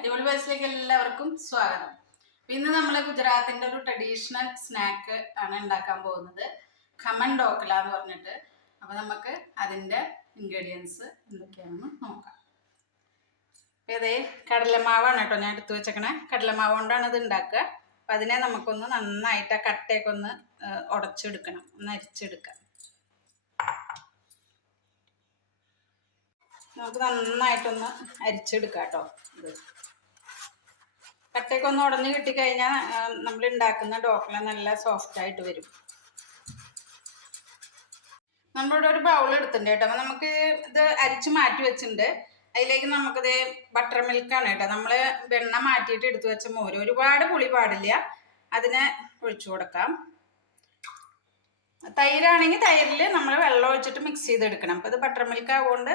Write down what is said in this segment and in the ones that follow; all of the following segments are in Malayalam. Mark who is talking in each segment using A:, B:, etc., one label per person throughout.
A: അടിപൊളി വയസ്സിലേക്ക് എല്ലാവർക്കും സ്വാഗതം. ഇന്ന് നമ്മൾ ഗുജറാത്തിന്റെ ഒരു ട്രഡീഷണൽ സ്നാക്ക് ആണ് ഉണ്ടാക്കാൻ പോകുന്നത്. ഖമൻ ഡോക്ല എന്ന് പറഞ്ഞിട്ട്. അപ്പൊ നമുക്ക് അതിന്റെ ഇൻഗ്രീഡിയൻസ് എന്തൊക്കെയാണെന്ന് നോക്കാം. ഇതേ കടലമാവാണ് കേട്ടോ ഞാൻ എടുത്തു വെച്ചേക്കണേ. കടലമാവ് കൊണ്ടാണ് ഇത് ഉണ്ടാക്കുക. അപ്പൊ അതിനെ നമുക്കൊന്ന് നന്നായിട്ട് ആ കട്ടയൊക്കെ ഒന്ന് ഉടച്ചെടുക്കണം. ഒന്ന് അരിച്ചെടുക്കാം. നമുക്ക് നന്നായിട്ടൊന്ന് അരിച്ചെടുക്കാം കേട്ടോ ഇത്. ഒന്ന് ഉടഞ്ഞ് കിട്ടിക്കഴിഞ്ഞാൽ നമ്മൾ ഉണ്ടാക്കുന്ന ഡോക്ല നല്ല സോഫ്റ്റ് ആയിട്ട് വരും. നമ്മളിവിടെ ഒരു ബൗൾ എടുത്തിട്ടുണ്ട് കേട്ടോ. അപ്പം നമുക്ക് ഇത് അരിച്ച് മാറ്റി വെച്ചിട്ടുണ്ട്. അതിലേക്ക് നമുക്കിത് ബട്ടർ മിൽക്കാണ് കേട്ടോ. നമ്മൾ വെണ്ണ മാറ്റിയിട്ട് എടുത്തു വെച്ച മോര്. ഒരുപാട് പുളി പാടില്ല. അതിനെ ഒഴിച്ചു കൊടുക്കാം. തൈരാണെങ്കിൽ തൈരിൽ നമ്മൾ വെള്ളം ഒഴിച്ചിട്ട് മിക്സ് ചെയ്തെടുക്കണം. അപ്പോൾ ഇത് ബട്ടർ മിൽക്ക് ആയതുകൊണ്ട്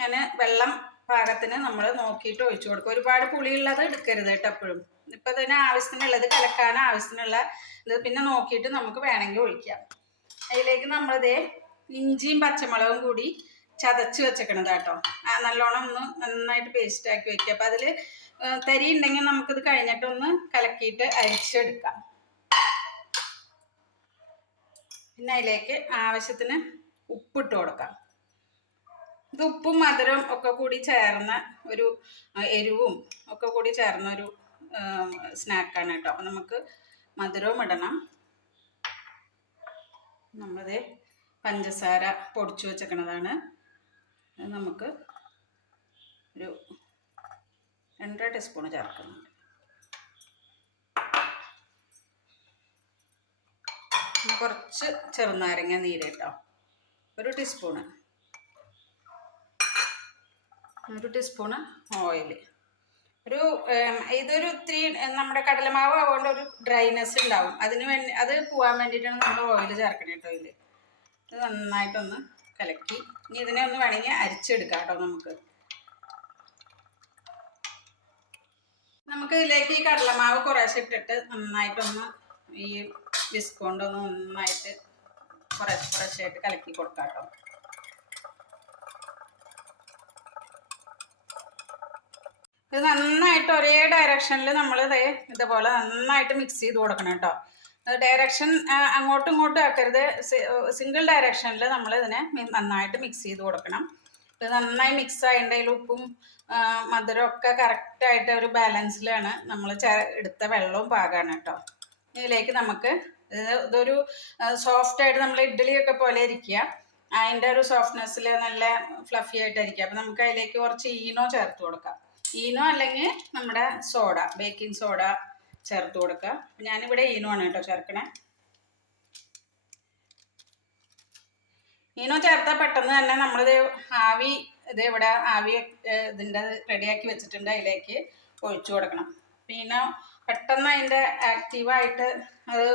A: ഞാൻ വെള്ളം പാകത്തിന് നമ്മൾ നോക്കിയിട്ട് ഒഴിച്ചു കൊടുക്കും. ഒരുപാട് പുളിയുള്ളത് എടുക്കരുത് കേട്ടോ എപ്പോഴും. ഇപ്പം ഇതിന് ആവശ്യത്തിനുള്ളത് കലക്കാൻ ആവശ്യത്തിനുള്ള ഇത് പിന്നെ നോക്കിയിട്ട് നമുക്ക് വേണമെങ്കിൽ ഒഴിക്കാം. അതിലേക്ക് നമ്മളിതേ ഇഞ്ചിയും പച്ചമുളകും കൂടി ചതച്ച് വെച്ചേക്കണത് കേട്ടോ. നല്ലോണം ഒന്ന് നന്നായിട്ട് പേസ്റ്റ് ആക്കി വെക്കുക. അപ്പം അതിൽ തരി ഉണ്ടെങ്കിൽ നമുക്കിത് കഴിഞ്ഞിട്ടൊന്ന് കലക്കിയിട്ട് അരിച്ചെടുക്കാം. പിന്നെ അതിലേക്ക് ആവശ്യത്തിന് ഉപ്പിട്ട് കൊടുക്കാം. ഇത് ഉപ്പും മധുരം ഒക്കെ കൂടി ചേർന്ന ഒരു എരിവും ഒക്കെ കൂടി ചേർന്ന ഒരു സ്നാക്കാണ് കേട്ടോ. അപ്പം നമുക്ക് മധുരവും ഇടണം. നമ്മളത് പഞ്ചസാര പൊടിച്ചു വെച്ചേക്കണതാണ്. നമുക്ക് ഒരു രണ്ടര ടീസ്പൂൺ ചേർക്കുന്നുണ്ട്. കുറച്ച് ചെറുനാരങ്ങ നീര് കേട്ടോ. ഒരു ടീസ്പൂണ്. ഒരു ടീസ്പൂണ് ഓയിൽ ഒരു ഇതൊരു ഇത്തിരി നമ്മുടെ കടലമാവ് ആവുകൊണ്ട് ഒരു ഡ്രൈനെസ് ഉണ്ടാവും അതിന് വേണ്ടി അത് പോവാൻ വേണ്ടിയിട്ടാണ് നമ്മൾ ഓയിൽ ചേർക്കണേ കേട്ടോ ഇതിൽ ഇത് നന്നായിട്ടൊന്ന് കലക്കി. ഇനി ഇതിനെ ഒന്ന് വേണമെങ്കിൽ അരിച്ചെടുക്കാം കേട്ടോ നമുക്ക്. നമുക്ക് ഇതിലേക്ക് ഈ കടലമാവ് കുറേശ്ശെ ഇട്ടിട്ട് നന്നായിട്ടൊന്ന് ഈ ബിസ്കോണ്ടൊന്ന് നന്നായിട്ട് കുറേശ്ശെ ആയിട്ട് കലക്കി കൊടുക്കാം കേട്ടോ ഇത് നന്നായിട്ട് ഒരേ ഡയറക്ഷനിൽ നമ്മൾ ഇതേ ഇതുപോലെ നന്നായിട്ട് മിക്സ് ചെയ്ത് കൊടുക്കണം കേട്ടോ. ഡയറക്ഷൻ അങ്ങോട്ടും ഇങ്ങോട്ടും ആക്കരുത്. സിംഗിൾ ഡയറക്ഷനിൽ നമ്മൾ ഇതിനെ നന്നായിട്ട് മിക്സ് ചെയ്ത് കൊടുക്കണം. ഇത് നന്നായി മിക്സ് ആയതിന്റെ ഉപ്പും മധുരം ഒക്കെ കറക്റ്റായിട്ട് ഒരു ബാലൻസിലാണ് നമ്മൾ എടുത്ത വെള്ളവും പാകമാണ് കേട്ടോ. ഇതിലേക്ക് നമുക്ക് ഇതൊരു സോഫ്റ്റ് ആയിട്ട് നമ്മൾ ഇഡ്ഡലിയൊക്കെ പോലെ ഇരിക്കുക. അതിന്റെ ഒരു സോഫ്റ്റ്നെസ്സിൽ നല്ല ഫ്ലഫി ആയിട്ടായിരിക്കുക അപ്പം നമുക്ക് അതിലേക്ക് കുറച്ച് ഈനോ ചേർത്ത് കൊടുക്കാം. ഈനോ അല്ലെങ്കിൽ നമ്മുടെ സോഡ ബേക്കിംഗ് സോഡ ചേർത്ത് കൊടുക്കുക. ഞാനിവിടെ ഈനോ ആണ് കേട്ടോ ചേർക്കണേ. ഈനോ ചേർത്താൽ പെട്ടെന്ന് തന്നെ നമ്മളിത് ആവി ഇത് ഇവിടെ ആവി ഇതിന്റെ റെഡിയാക്കി വെച്ചിട്ടുണ്ട് അതിലേക്ക് ഒഴിച്ചു കൊടുക്കണം. ഈനോ പെട്ടെന്ന് അതിന്റെ ആക്റ്റീവായിട്ട് അത്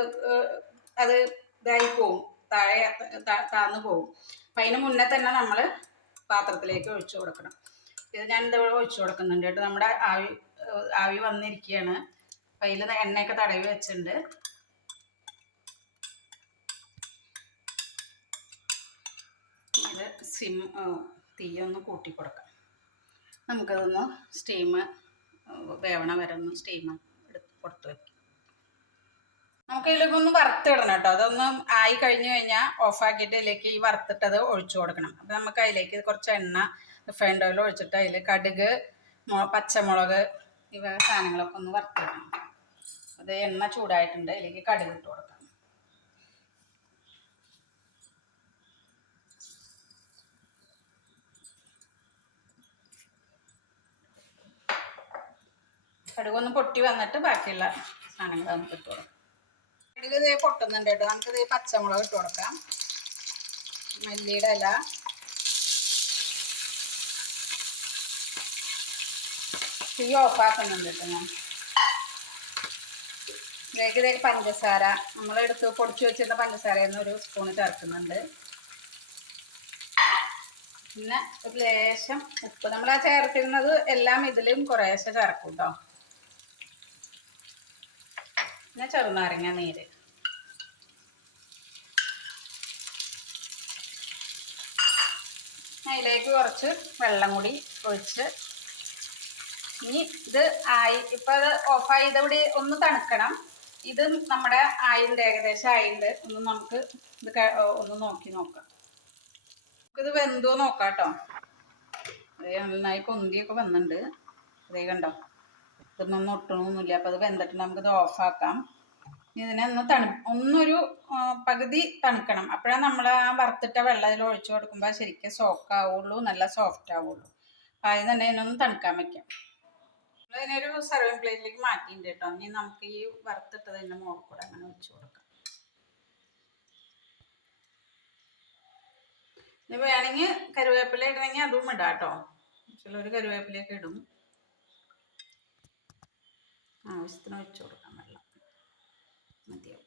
A: അത് ഇതായി പോവും. താഴെ താഴ്ന്നു പോവും. അപ്പം അതിന് മുന്നേ തന്നെ നമ്മൾ പാത്രത്തിലേക്ക് ഒഴിച്ചു കൊടുക്കണം. ഇത് ഞാൻ ഇത് ഒഴിച്ചു കൊടുക്കുന്നുണ്ട് കേട്ടോ. നമ്മുടെ ആവി ആവി വന്നിരിക്കുകയാണ്. അപ്പം അതിൽ എണ്ണയൊക്കെ തടവി വെച്ചിട്ടുണ്ട്. സിം തീയൊന്ന് കൂട്ടി കൊടുക്കാം. നമുക്കതൊന്ന് സ്റ്റീം വേവണ വരെ ഒന്ന് സ്റ്റീം എടുത്ത് കൊടുത്ത് വെക്കാം. നമുക്ക് ഇതിലേക്ക് ഒന്ന് വറുത്തിടണം കേട്ടോ. അതൊന്ന് ആയി കഴിഞ്ഞ് കഴിഞ്ഞാൽ ഓഫാക്കിയിട്ട് ഇതിലേക്ക് ഈ വറുത്തിട്ടത് ഒഴിച്ചു കൊടുക്കണം. അപ്പം നമുക്ക് അതിലേക്ക് കുറച്ച് എണ്ണ റിഫൈൻഡ് ഓയിൽ ഒഴിച്ചിട്ട് അതിൽ കടുക് പച്ചമുളക് ഇവ സാധനങ്ങളൊക്കെ ഒന്ന് വറുത്തിടണം. അത് എണ്ണ ചൂടായിട്ടുണ്ട് അതിലേക്ക് കടുക് ഇട്ട് കൊടുക്കണം കടുക് ഒന്ന് പൊട്ടി വന്നിട്ട് ബാക്കിയുള്ള സാധനങ്ങൾ നമുക്ക് ഇട്ട് കൊടുക്കാം. കടുക് പൊട്ടുന്നുണ്ട് കേട്ടോ. നമുക്ക് പച്ചമുളക് ഇട്ട് കൊടുക്കാം. മല്ലിയുടെ ഇല. തീ ഓഫാക്കുന്നുണ്ട് കേട്ടോ ഞാൻ. ഇതിലേക്ക് ഇതേ പഞ്ചസാര. നമ്മളെടുത്ത് പൊടിച്ചു വെച്ചിരുന്ന പഞ്ചസാരയിൽ നിന്ന് ഒരു സ്പൂൺ ചേർക്കുന്നുണ്ട്. പിന്നെ ഒരു ലേശം ഉപ്പ്. നമ്മൾ ആ ചേർത്തിരുന്നത് എല്ലാം ഇതിലും കുറേശ്ശെ ചേർക്കും കേട്ടോ. പിന്നെ ചെറുനാരങ്ങ നീര്. അതിലേക്ക് കുറച്ച് വെള്ളം കൂടി ഒഴിച്ച് ഇനി ഇത് ആയി ഇപ്പൊ അത് ഓഫായി ഇതവിടെ ഒന്ന് തണുക്കണം. ഇത് നമ്മുടെ ആയിണ്ട് ഏകദേശം ആയിണ്ട്. ഒന്ന് നമുക്ക് ഇത് ഒന്ന് നോക്കി നോക്കാം. ഇത് വെന്തോ നോക്കാം കേട്ടോ നന്നായി കൊന്തിയൊക്കെ വന്നിട്ടുണ്ട് അതേ കണ്ടോ? ഇതൊന്നും ഒട്ടണമൊന്നുമില്ല. അപ്പോൾ അത് വെന്തിട്ട് നമുക്കിത് ഓഫാക്കാം ഇതിനെ ഒന്ന് തണു ഒന്നൊരു പകുതി തണുക്കണം. അപ്പോഴാണ് നമ്മൾ ആ വറുത്തിട്ട വെള്ളം അതിൽ ഒഴിച്ചു കൊടുക്കുമ്പോൾ ശരിക്കും സോക്ക് ആവുള്ളൂ നല്ല സോഫ്റ്റ് ആവുള്ളൂ. അപ്പം അതിന് തന്നെ ഇതിനൊന്ന് തണുക്കാൻ വെക്കാം. അതിനൊരു സർവിങ് പ്ലേറ്റിലേക്ക് മാറ്റിയിട്ടുണ്ട് കേട്ടോ. ഇനി നമുക്ക് ഈ വറുത്തിട്ടതിന്റെ മുകളിൽ കൂടെ അങ്ങനെ വെച്ച് കൊടുക്കാം. ഇനി വേണമെങ്കിൽ കരുവേപ്പില ഇടണമെങ്കിൽ അതും ഇടാം കേട്ടോ. ചിലർ കരുവേപ്പിലയൊക്കെ ഇടും. ആവശ്യത്തിന് വെച്ച് കൊടുക്കാം വെള്ളം. മതിയാവും.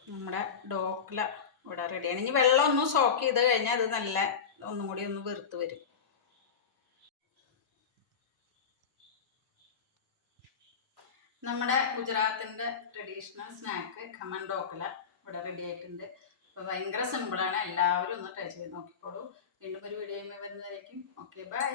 A: നമ്മുടെ ഡോക്ല ഇവിടെ റെഡിയാണ് ഇനി വെള്ളം ഒന്ന് സോക്ക് ചെയ്ത് കഴിഞ്ഞാൽ അത് നല്ല ഒന്നും കൂടി ഒന്ന് വെറുത്ത് വരും. നമ്മുടെ ഗുജറാത്തിന്റെ ട്രഡീഷണൽ സ്നാക്ക് ഖമൻ ഡോക്കില ഇവിടെ റെഡി ആയിട്ടുണ്ട്. അപ്പോൾ ഭയങ്കര സിമ്പിളാണ് എല്ലാവരും ഒന്ന് ട്രൈ ചെയ്ത് നോക്കിക്കോളൂ. വീണ്ടും ഒരു വീഡിയോ വരുന്നതായിരിക്കും ഓക്കെ ബൈ